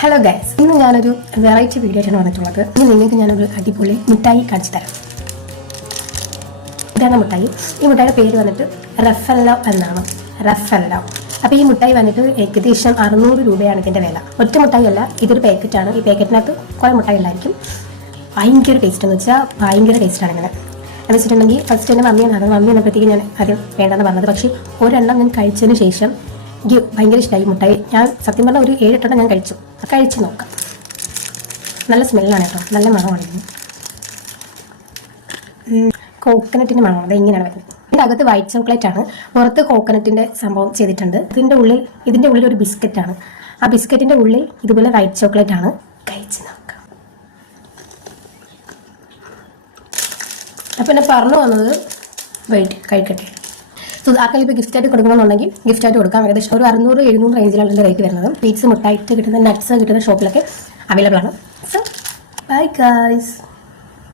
Hello guys, ഇന്ന് ഞാനൊരു variety video ആണ് വന്നിട്ടുള്ളത്. ഇന്ന് നിങ്ങൾക്ക് ഞാനൊരു അടിപൊളി മിഠായി കാണിച്ചു തരാം. ഇതാണ് മിഠായി. ഈ മിഠായിയുടെ പേര് വന്നിട്ട് റഫല്ലോ എന്നാണ്. റഫല്ലോ. അപ്പോൾ ഈ മിഠായി വന്നിട്ട് ഏകദേശം 600 രൂപയാണ് ഇതിൻ്റെ വില. ഒറ്റ മിഠായി അല്ല, ഇതൊരു പാക്കറ്റാണ്. ഈ പാക്കറ്റിനകത്ത് കുറേ മിഠായി ഉണ്ടായിരിക്കും. ഭയങ്കര ടേസ്റ്റ് എന്ന് വെച്ചാൽ ഭയങ്കര ടേസ്റ്റാണ് ഇങ്ങനെ. എന്ന് വെച്ചിട്ടുണ്ടെങ്കിൽ ഫസ്റ്റ് തന്നെ മമ്മി എന്നപ്പോഴത്തേക്ക് ഞാൻ ആദ്യം വേണ്ടെന്ന് പറഞ്ഞത്. പക്ഷേ ഒരെണ്ണം ഞാൻ കഴിച്ചതിന് ശേഷം എനിക്ക് ഭയങ്കര ഇഷ്ടമായി മുട്ടായി. ഞാൻ സത്യം പറഞ്ഞാൽ ഒരു 7-8 ഞാൻ കഴിച്ചു നോക്കാം. നല്ല സ്മെല്ലാണ് കേട്ടോ, നല്ല മണമാണ്. കോക്കനട്ടിൻ്റെ മണമാണ്. അത് ഇങ്ങനെയാണ് വരുന്നത്. ഇതിൻ്റെ അകത്ത് വൈറ്റ് ചോക്ലേറ്റ് ആണ്, പുറത്ത് കോക്കനട്ടിൻ്റെ സംഭവം ചെയ്തിട്ടുണ്ട്. ഇതിൻ്റെ ഉള്ളിൽ ഒരു ബിസ്ക്കറ്റാണ്. ആ ബിസ്ക്കറ്റിൻ്റെ ഉള്ളിൽ ഇതുപോലെ വൈറ്റ് ചോക്ലേറ്റ് ആണ്. കഴിച്ച് നോക്കാം. അപ്പോൾ എന്നെ പറഞ്ഞു വന്നത് കഴിക്കട്ടെ. സോ ആൾക്കാർ ഇപ്പോൾ ഗിഫ്റ്റായിട്ട് കൊടുക്കണമെന്നുണ്ടെങ്കിൽ ഗിഫ്റ്റായിട്ട് കൊടുക്കാം. ഏകദേശം ഒരു 600-700 റേഞ്ചിലാണ് ഇതിൻ്റെ റേറ്റ് വരുന്നത്. സ്വീറ്റ്സ്, മിഠായിട്ട് കിട്ടുന്ന നട്ട്സ് കിട്ടുന്ന ഷോപ്പിലൊക്കെ അവൈലബിൾ ആണ്. So bye guys.